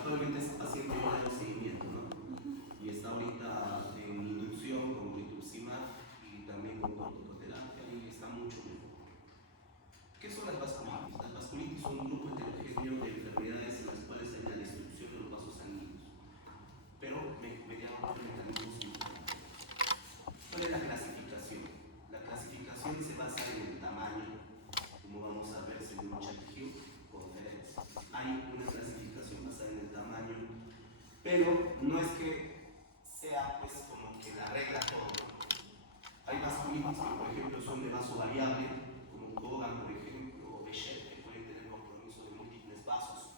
actualmente ese paciente va en seguimiento, ¿no? Y está ahorita en inducción con rituximab y también con corticoterapia y está mucho mejor. ¿Qué son las vasculitis? Las vasculitis son un grupo heterogéneo de enfermedades en las cuales hay la destrucción de los vasos sanguíneos, pero mediante un mecanismo simultáneo. ¿Cuál es la clasificación? La clasificación se basa en el tamaño, como vamos a ver según Churchill con Ferenc. Hay una clasificación basada en el tamaño, pero no es que sea pues como que la regla todo. Hay vasculitis que por ejemplo son de vaso variable, como Kogan por ejemplo, o Bechet, que pueden tener compromiso de múltiples vasos.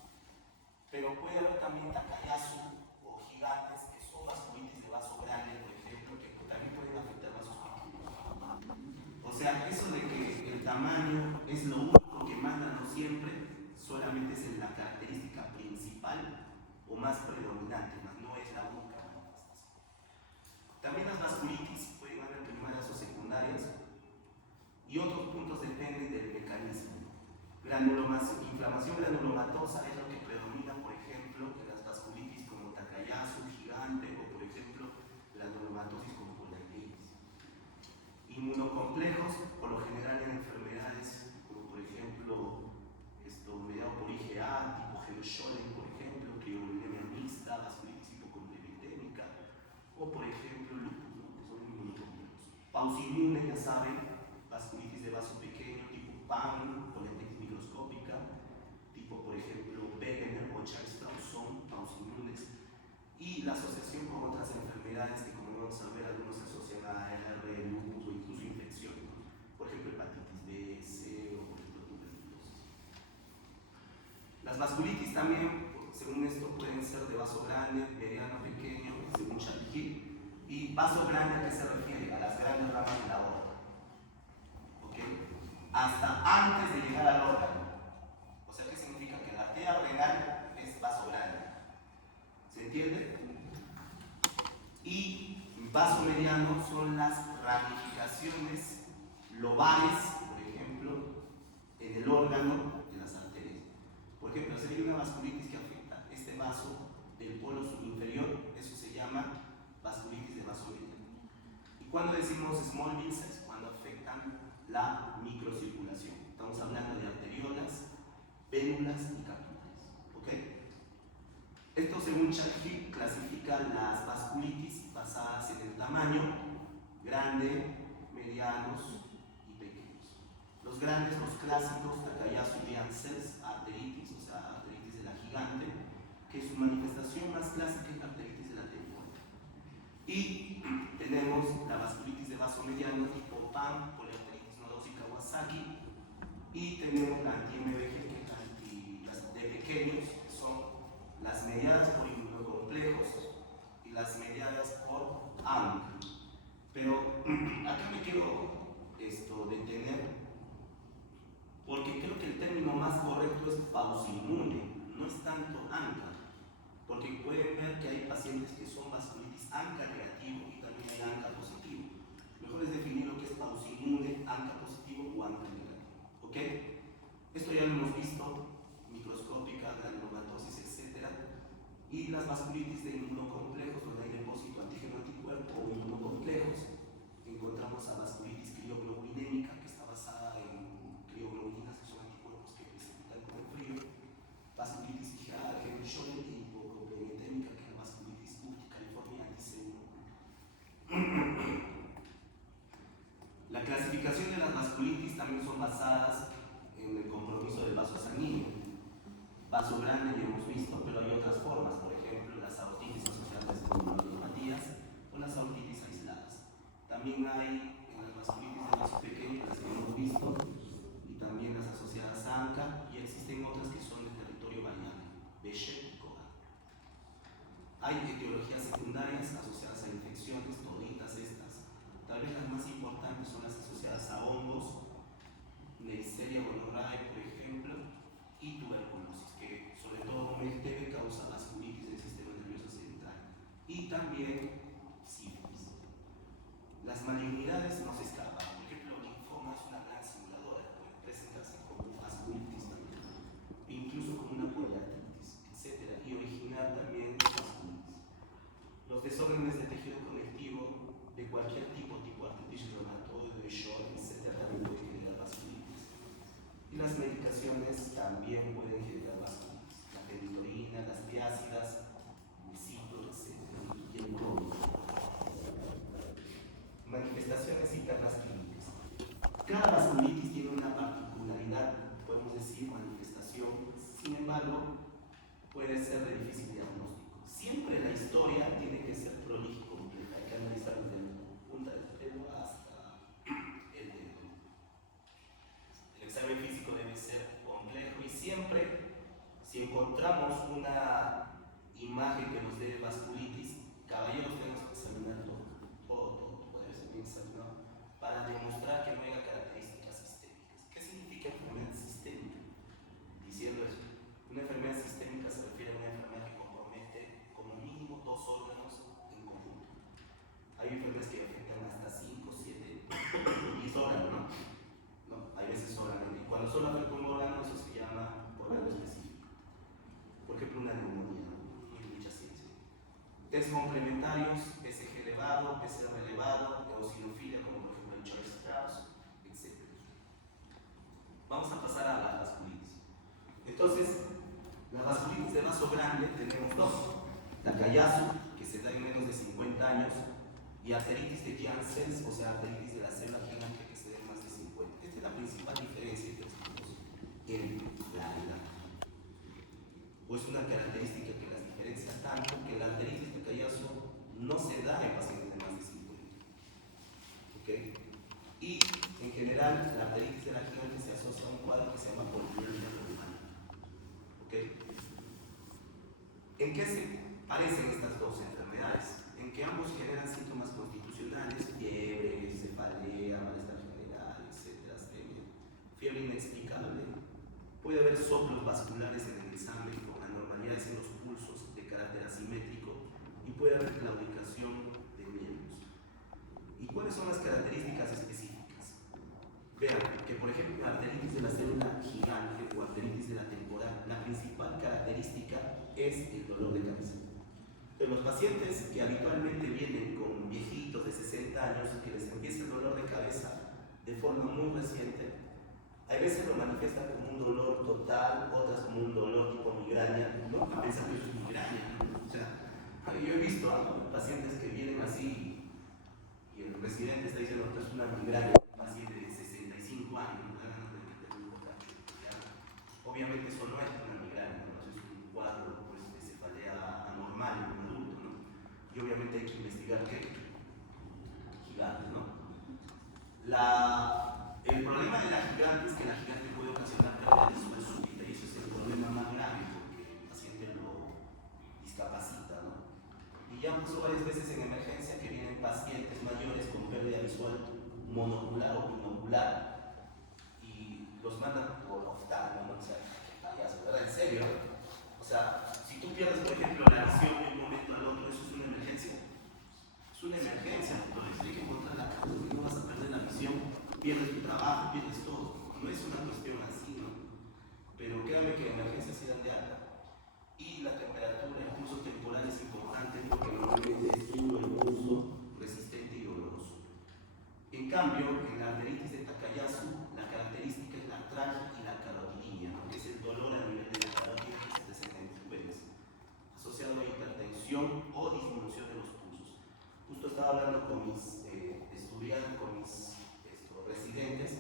Pero puede haber también Takayasu o gigantes que son vasculitis de vaso grande, por ejemplo, que también pueden afectar vasos pequeños. O sea, eso de que el tamaño es lo único que manda, no siempre, solamente es la característica principal o más predominante, mas no es la única manifestación. También las vasculitis pueden haber primarias o secundarias y otros puntos dependen del mecanismo. Inflamación granulomatosa es lo que predomina, por ejemplo, en las vasculitis como Takayasu, gigante o, por ejemplo, granulomatosis como poliarteritis. Inmunocomplejos, por lo general en enfermedades como, por ejemplo, mediado por IgA, tipo Hemscholen, por ejemplo, crioglobulinemia mixta, vasculitis hipocomplementémica, o, por ejemplo, lupus, ¿no? Que son inmunocomplejos. Pauciinmune, ya saben, vasculitis de vaso pequeño, tipo PAN, poliarteritis microscópica, tipo, por ejemplo, Wegener o Churchill son pauciinmunes, y la asociación con otras enfermedades que, como vamos a ver, algunos se asocian a AR, lupus o incluso infección, ¿no? Por ejemplo, hepatitis B, C o, por ejemplo, tuberculosis. Las vasculitis también, según esto, pueden ser de vaso grande, mediano, pequeño, según Churchill. Y vaso grande, ¿a qué se refiere? A las grandes ramas de la aorta. ¿Ok? Hasta antes de llegar al órgano. O sea, ¿qué significa? Que la arteria renal es vaso grande. ¿Se entiende? Y vaso mediano son las ramificaciones lobares, por ejemplo, en el órgano de las arterias. Por ejemplo, si hay una vasculitis que afecta este vaso del polo inferior, eso se llama vasculitis de vaso mediano. Y cuando decimos small vessels, cuando afectan la microcirculación. Estamos hablando de arteriolas, vénulas y capitales. ¿Ok? Esto, según Churchill, clasifica las vasculitis basadas en el tamaño, grande, medianos y pequeños. Los grandes, los clásicos, Takayasu y Janssens, arteritis, o sea, arteritis de la gigante, que su manifestación más clásica es la arteritis de la temporada. Y tenemos la vasculitis de vaso mediano tipo PAN, poliarteritis nodosa y Kawasaki, y tenemos la anti-MBG, que es las de pequeños, que son las mediadas por inmunocomplejos y las mediadas por ANC. Pero acá me quiero detener, porque creo que el término más correcto es pauciinmune, no es tanto ANCA, porque pueden ver que hay pacientes que son vasculitis ANCA negativo y también hay ANCA positivo. Mejor es definir lo que es pauciinmune, ANCA positivo o ANCA negativo. ¿Ok? Esto ya lo hemos visto, microscópica, granulomatosis, etc. Y las vasculitis de inmunocomplejos, donde hay depósito antígeno anticuerpo o inmunocomplejos, encontramos a vasculitis crioglobulinémica, que está basada en crioglobulinas, que son anticuerpos que precipitan con el frío, vasculitis IgA, Hemscholen e hipocomplementémica, que es la vasculitis urticariforme antiseguro. La clasificación de las vasculitis también son basadas en el compromiso del vaso sanguíneo. Vaso grande ya hemos visto, pero hay otras formas, por ejemplo, las aortitis asociadas a neuropatías o las aortitis aisladas. También hay en las vasculitis de vaso pequeño, las que hemos visto, y también las asociadas a ANCA, y existen otras que son de territorio variable, Bechet y Kogan. Hay etiologías secundarias asociadas a infecciones, toditas estas. Tal vez las más importantes son las asociadas a hongos, Neisseria gonorrhoeae, por ejemplo, y tuberculosis, que sobre todo con el TB causa vasculitis del sistema nervioso central, y también sífilis. Las malignidades no se escapan, por ejemplo, linfomas puede ser de difícil diagnóstico. Siempre la historia tiene que ser prolija y completa, hay que analizar desde la punta del pelo hasta el dedo. El examen físico debe ser complejo y siempre, si encontramos una imagen que nos dé vasculitis, caballeros, tenemos que examinar todo debe ser bien examinado para demostrar que no haya características sistémicas. ¿Qué significa enfermedad sistémica? Diciendo eso, una enfermedad sistémica se refiere a una enfermedad que compromete como mínimo 2 órganos en conjunto. Hay enfermedades que afectan hasta 5, 7, 10 órganos, ¿no? No, hay veces solamente. Y cuando solo afecta un órgano, eso se llama órgano específico. Por ejemplo, una neumonía, ¿no? No hay mucha ciencia. Test complementarios, PSG elevado, PCR elevado, eosinofilia, como por ejemplo el Church-Strauss, etc. Vamos a pasar a la vasculitis. Entonces, la vasculitis de vaso grande tenemos dos: Takayasu, que se da en menos de 50 años, y arteritis de Janssen, o sea, arteritis de la célula gigante, que se da en más de 50. Esta es la principal diferencia entre los tipos en la edad. O es una característica que las diferencia tanto que la arteritis de Takayasu no se da en pacientes de más de 50. ¿Okay? Y en general, la arteritis de la gigante se asocia a un cuadro que se llama poliuria pulmonar. ¿Okay? ¿En qué se parecen estas dos enfermedades? En que ambos generan síntomas constitucionales: fiebre, cefalea, malestar general, etc. Fiebre inexplicable. Puede haber soplos vasculares en el examen con anormalidades en los pulsos de carácter asimétrico y puede haber claudicación de miembros. ¿Y cuáles son las características específicas? Vean que, por ejemplo, la arteritis de la célula gigante o arteritis de la temporal, la principal característica es el dolor de cabeza. De los pacientes que habitualmente vienen con viejitos de 60 años que les empieza el dolor de cabeza de forma muy reciente, a veces lo manifiesta como un dolor total, otras como un dolor tipo migraña, ¿no? A pensar que es migraña, ¿no? O sea, yo he visto pacientes que vienen así y el residente está diciendo que es una migraña, un paciente de 65 años, ¿no? Obviamente eso no es una migraña, ¿no? Eso es un cuadro pues, de cefalea anormal en un adulto, ¿no? Y obviamente hay que investigar qué gigante, ¿no? El problema de la gigante es que la gigante puede ocasionar pérdida visual súbita y eso es el problema más grave porque el paciente lo discapacita, ¿no? Y ya pasó varias veces en emergencia que vienen pacientes mayores con pérdida visual monocular o binocular y los mandan por oftalmo, ¿no? O sea, qué payaso, ¿verdad? En serio, ¿no? O sea, si tú pierdes, por ejemplo, la visión de un momento al otro, ¿eso es una emergencia? Es una emergencia, entonces hay que encontrar la causa, porque no vas a perder la visión, pierdes tu trabajo, pierdes todo. No es una cuestión así, ¿no? Pero créanme que emergencias sí dan de alta. Y la temperatura, el pulso temporal es importante porque normalmente es duro el pulso, resistente y doloroso. En cambio, en la arteritis de Takayasu, la característica es la artralgia y la carotidia, ¿no? Que es el dolor a nivel de la carótida que se presenta en los penes, asociado a hipertensión o disminución de los pulsos. Justo estaba hablando con mis estudiantes, con mis residentes,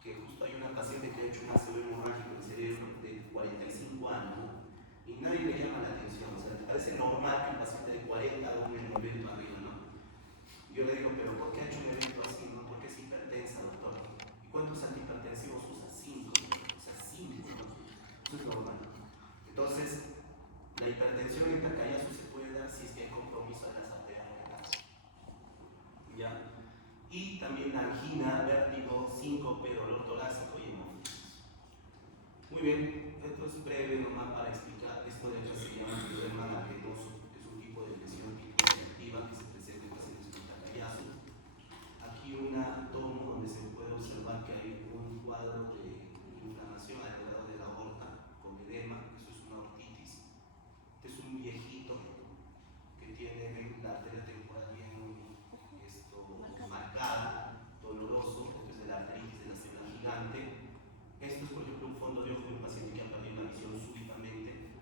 que justo hay una paciente que ha hecho un ácido hemorrágico en el cerebro de 45 años, ¿no? Y nadie le llama la atención, o sea, te parece normal que un paciente de 40 haga un evento arriba, ¿no? Y yo le digo, pero ¿por qué ha hecho un evento así, no? Porque es hipertensa, doctor. ¿Y cuántos antihipertensivos usa? 5, o sea, 5, ¿no? Eso es normal. Entonces, la hipertensión en Takayasu se puede dar si es que hay compromiso de las arterias renales. ¿Ya? Y también la angina, vértigo, síncope, dolor torácico y hemófilis. Muy bien, esto es breve nomás para explicar esto de que se llama problema arterioso, que es un tipo de lesión reactiva que se presenta en pacientes con Takayasu. Aquí una tomo donde se puede observar que hay un cuadro de inflamación al lado de la aorta con edema, eso es una ortitis. Este es un viejito que tiene la arteria temporal bien marcada, doloroso, esto es de la arteritis de la célula gigante. Esto es, por ejemplo, un fondo de ojo de un paciente que ha perdido la visión súbitamente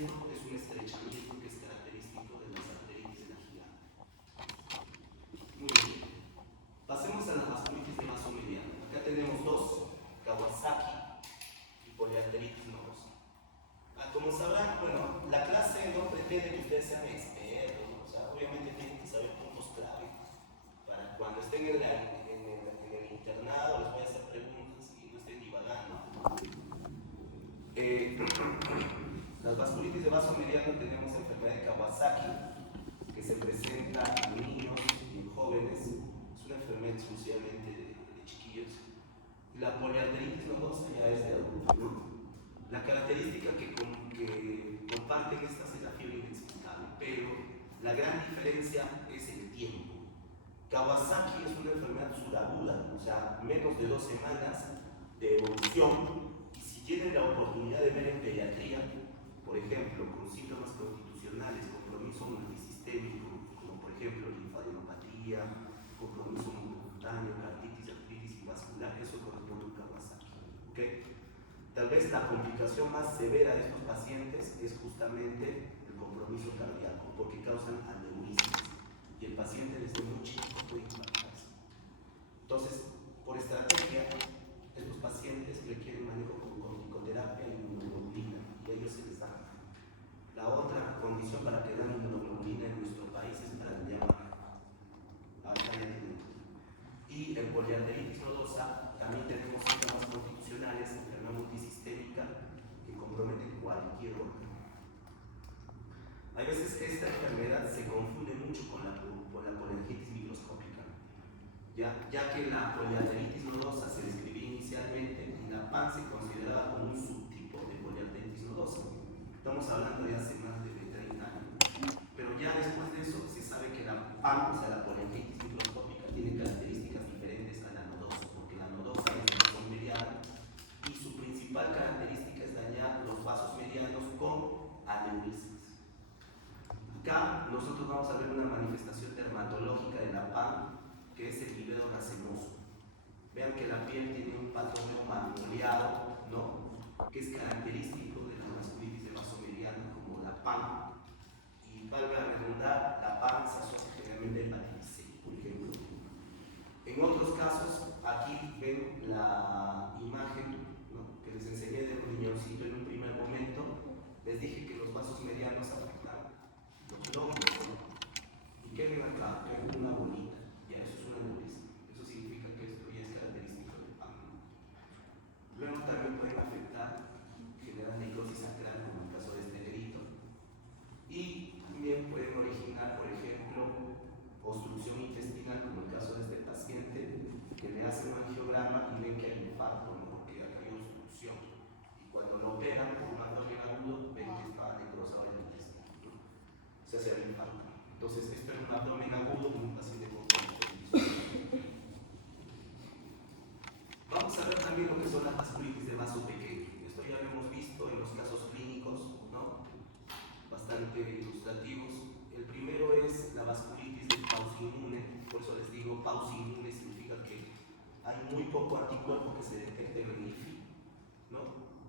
esto es un estrechamiento que es característico de las arteritis de la gigante. Muy bien. Pasemos a la vasculitis de vaso mediano. Acá tenemos dos, Kawasaki y poliarteritis nodosa. Como sabrán, bueno, la clase no pretende que ustedes sean expertos, ¿no? O sea, obviamente tienen que saber puntos clave para cuando estén en el internado les voy a hacer preguntas y no estén divagando. Las vasculitis de vaso mediano tenemos enfermedad de Kawasaki, que se presenta en niños y en jóvenes. Es una enfermedad exclusivamente de chiquillos. La poliarteritis nodosa ya es de adultos, ¿no? La característica que comparten estas es la fiebre inexplicable, pero la gran diferencia es el tiempo. Kawasaki es una enfermedad subaguda, o sea, menos de 2 semanas de evolución. Y si tienen la oportunidad de ver en pediatría, por ejemplo, con síntomas constitucionales, compromiso multisistémico, como por ejemplo linfadenopatía, compromiso multicutáneo, artritis y vascular, eso corresponde a un Kawasaki. ¿Okay? Tal vez la complicación más severa de estos pacientes es justamente el compromiso cardíaco, porque causan aneurismas y el paciente desde muy chiquito puede impactarse. Entonces, por estrategia, estos pacientes requieren manejo con corticoterapia y inmunoglobulina, y a ellos se les da. La otra condición para que dan inmunoglobulina en nuestro país es para el llama. Y en poliarteritis nodosa también tenemos síntomas constitucionales, enfermedad multisistémica que compromete cualquier órgano. A veces esta enfermedad se confunde mucho con la poliarteritis microscópica, ya que la poliarteritis nodosa se describía inicialmente y la PAN se consideraba como un subtipo de poliarteritis nodosa. Estamos hablando de hace más de 30 años. Pero ya después de eso se sabe que la PAN, o sea, la poliarteritis microscópica, tiene características diferentes a la nodosa, porque la nodosa es de vaso mediano y su principal característica es dañar los vasos medianos con aneurismas. Acá nosotros vamos a ver una manifestación dermatológica de la PAN, que es el livedo racemoso. Vean que la piel tiene un patrón maculeado, ¿no? Que es característico de la vasculitis de vaso mediano, como la PAN. Y valga redundar, la PAN se asocia generalmente a hepatitis C, por ejemplo. En otros casos, aquí ven la imagen, ¿no?, que les enseñé de un riñoncito en un primer momento. Les dije que los vasos medianos afectan los lóbulos, ¿no? ¿Y qué ven acá? Ven una bolita, ya eso es una aneurisma. Eso significa que esto ya es característico del PAN. Luego también pueden afectar, generar necrosis sacral, como en el caso de este negrito. Y también pueden originar, por ejemplo, obstrucción intestinal, como el caso de este paciente, que le hacen un angiograma y ven que hay infarto, ¿no?, porque acá hay obstrucción. Y cuando lo operan por un abdomen agudo, ven que está necrosado el intestino, ¿no? Se hace el infarto. Entonces, esto es un abdomen agudo en un paciente con constitución. Vamos a ver también lo que son las vasculitis de vaso pequeño. Esto ya lo hemos visto en los casos clínicos, ¿no?, bastante ilustrativos. El primero es la vasculitis del pausinmune. Por eso les digo, pausinmune significa que hay muy poco anticuerpo que se detecte en el IFI, ¿no?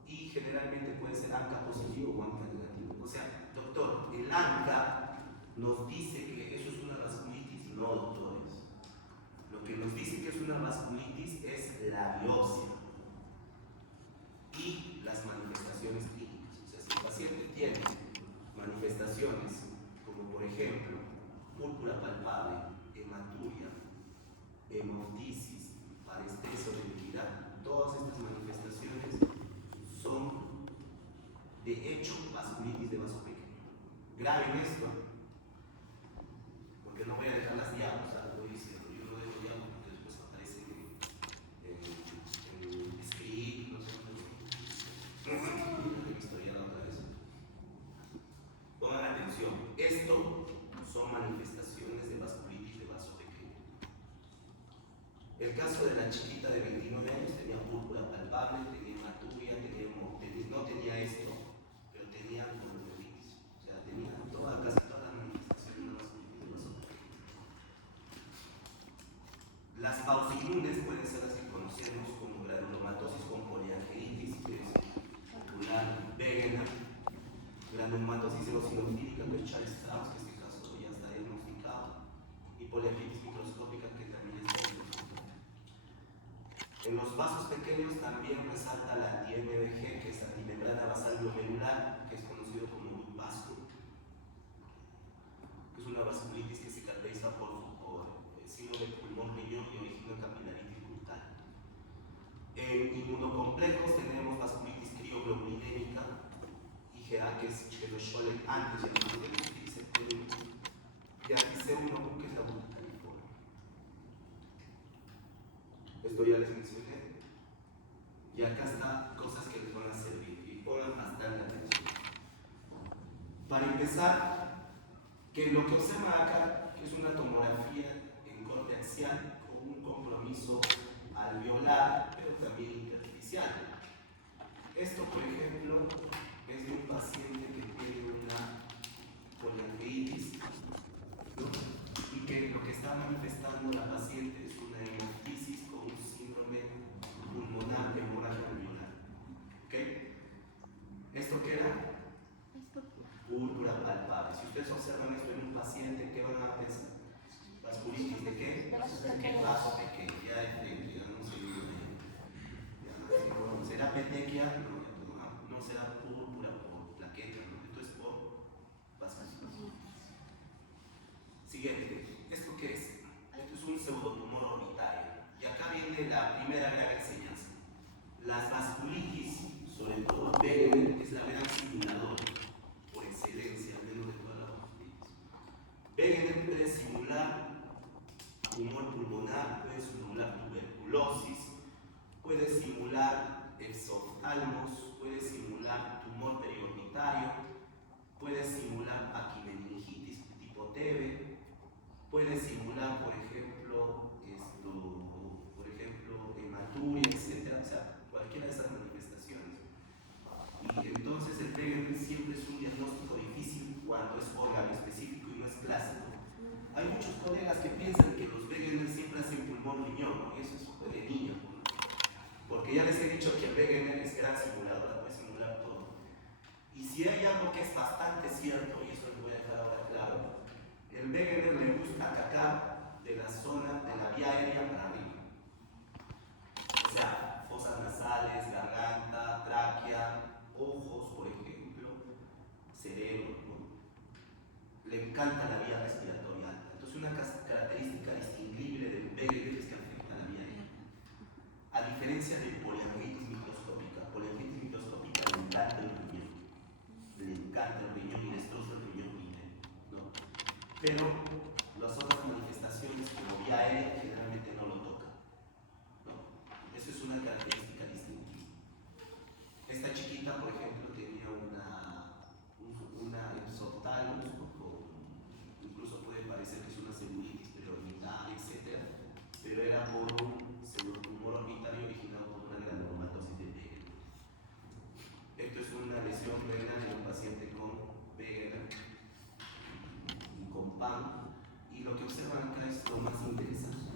Y generalmente puede ser ANCA positivo o ANCA negativo. O sea, doctor, el ANCA nos dice que eso es una vasculitis. No, doctores. Lo que nos dice que es una vasculitis es la biopsia y las manifestaciones clínicas. O sea, si el paciente tiene manifestaciones como por ejemplo púrpura palpable, hematuria, hemoptisis, parestesia o debilidad, todas estas manifestaciones son de hecho vasculitis de vaso pequeño. Graben esto, porque no voy a dejar las diablos, voy diciendo, yo no dejo diablos porque después aparece en script, no sé, he visto ya la otra vez. Pongan atención, esto son manifestaciones de vasculitis de vaso pequeño. El caso de la chiquita de 29 años tenía púrpura palpable, tenía hematuria, no tenía esto, pero tenía glomerulitis. O sea, tenía casi todas las manifestaciones de vasculitis de vaso pequeño. Las pausinmunes pueden ser las que conocemos como granulomatosis con poliangelitis, que es popular vegana, adenomatosis eosinofílica, pues Charles-Strauss, que en este caso ya está diagnosticado, y poliartritis microscópica, que también está diagnosticada. En los vasos pequeños también resalta la anti-MBG, que es antimembrana basal glomerular, que es conocido como VASCO, que es una vasculitis que se caracteriza por síndrome de pulmón riñón y origina capilaritis brutal. En inmunocomplejos tenemos vasculitis crioglobulinémica, IgA, que es Schwelle antes llamado de y anti-C1, que es la bucaliforme. Esto ya les mencioné. Y acá están cosas que les van a servir y pongan bastante atención. Para empezar, que lo que observan acá es una tomografía en corte axial con un compromiso alveolar, pero también intersticial. Esto, por ejemplo, es de un paciente que tiene una poliangiitis, ¿no? Y que lo que está manifestando la paciente es una hemoptisis con un síndrome pulmonar de hemorragia alveolar. ¿Ok? ¿Esto qué era? Púrpura palpable. Si ustedes observan esto en un paciente, ¿qué van a pensar? ¿Vasculitis de qué? Vaso pequeño, ya de frente, ya no se será petequia, no será púrpura por plaqueta, ¿no? Esto es por vasculitis. Siguiente, ¿esto qué es? Esto es un pseudotumor orbitario. Y acá viene la primera gran enseñanza. Las vasculitis, sobre todo Wegener, es la gran simuladora por excelencia, al menos de todas las vasculitis. Wegener puede simular tumor pulmonar, puede simular tuberculosis, puede simular exoftalmos, puede simular tumor periorbitario, puede simular paquimeningitis tipo TB, puede simular, por ejemplo, hematuria, etc. O sea, cualquiera de esas manifestaciones. Y entonces el Wegener siempre es un diagnóstico difícil cuando es órgano específico y no es clásico. Hay muchos colegas que piensan que los Wegener siempre hacen pulmón-riñón, ¿no? Y eso es de niño, ¿no? Porque ya les he dicho que el Wegener es gran simulador, puede simular todo. Y si hay algo que es bastante cierto, y eso les voy a dejar ahora claro, el Wegener le gusta atacar de la zona de la vía aérea para arriba. O sea, fosas nasales, garganta, tráquea, ojos, por ejemplo, cerebro, ¿no? Le encanta la vía respiratoria alta. Entonces, una característica distinguible del Wegener es que afecta la vía aérea. A diferencia de poliangitis microscópica le encanta el riñón. Le encanta el riñón y destroza el riñón primero, ¿no? Pero las otras manifestaciones como vía aérea generalmente no lo tocan, ¿no? Eso es una característica distintiva. Esta chiquita, por ejemplo, tenía una exoftalmos, incluso puede parecer que es una celulitis periorbital, etc. Pero era por un pseudotumor orbitario originado por una granulomatosis de Wegener. Esto es una lesión renal en un paciente con Wegener y con PAN. Y lo que observan acá es lo más interesante.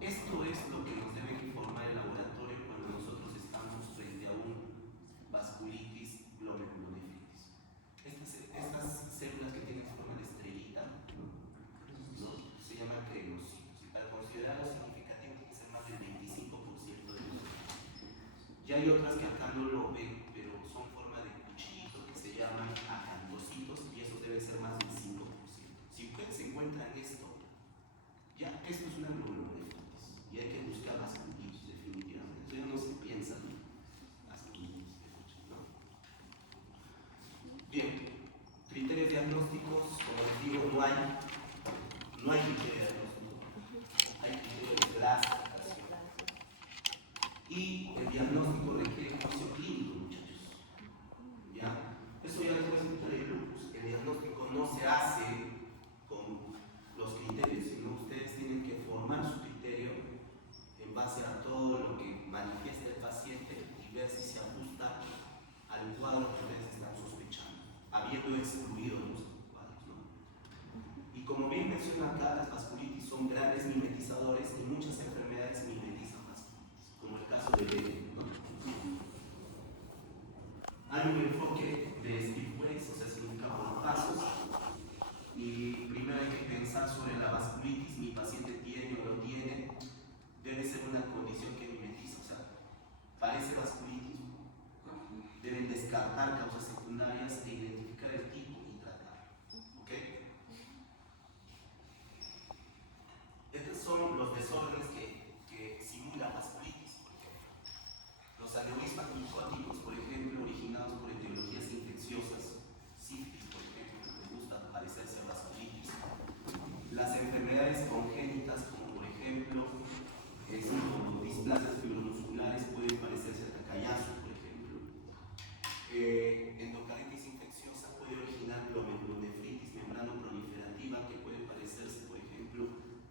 Esto es lo que nos debe informar el laboratorio cuando nosotros estamos frente a un vasculitis glomerulonefritis. Estas células que tienen forma de estrellita, ¿no? Se llaman crenocitos. Y para considerarlo significativo tiene que ser más del 25% de los. Y hay otras que acá no lo ven, pero son forma de cuchillito que se llaman acantocitos y esos deben ser más del 5%. Si ustedes se encuentran esto, ya esto es una glomerulonefritis y hay que buscar vasculitis definitivamente. Eso ya no se piensa, ¿no? Vasculitis, ¿no? Bien, criterios diagnósticos, como les digo, no hay criterio diagnóstico, hay criterio de clasificación. Y el diagnóstico requiere juicio clínico, muchachos. ¿Ya? Eso ya les voy a explicar el lupus. El diagnóstico no se hace con los criterios, sino ustedes tienen que formar su criterio en base a todo lo que manifiesta el paciente y ver si se ajusta al cuadro que ustedes están sospechando, habiendo excluido los cuadros, ¿no? Y como bien menciono acá, las vasculitis son grandes mimetizadores y muchas enfermedades mimetizan vasculitis, como el caso de Wegener, ¿no? Hay un enfoque de Steve Weiss, o sea, si vasculitis mi paciente tiene o no tiene, debe ser una condición que mimetiza, o sea, parece vasculitis, deben descartar causas secundarias e identificar el tipo y tratarlo. ¿Ok? Estos son los desórdenes que simulan vasculitis, por ejemplo. Los aneurismas micóticos, por ejemplo, originados por etiologías infecciosas, sífilis, por ejemplo, que les gusta parecerse a vasculitis. Las enfermedades congénitas, como por ejemplo, como displasias fibromusculares, pueden parecerse a tacayazo, por ejemplo. Endocardititis infecciosa puede originar glomerulonefritis membrano-proliferativa, que puede parecerse, por ejemplo,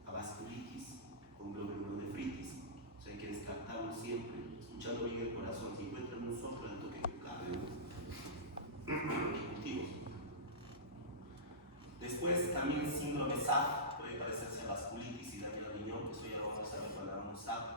a vasculitis con glomerulonefritis. O sea, hay que descartarlo siempre, escuchando bien el corazón. Si encuentran un soplo del toque cardio, ejecutivos. Después, también síndrome SAP puede parecerse a vasculitis y daño al riñón. Eso ya lo vamos a ver cuando hablamos SAP.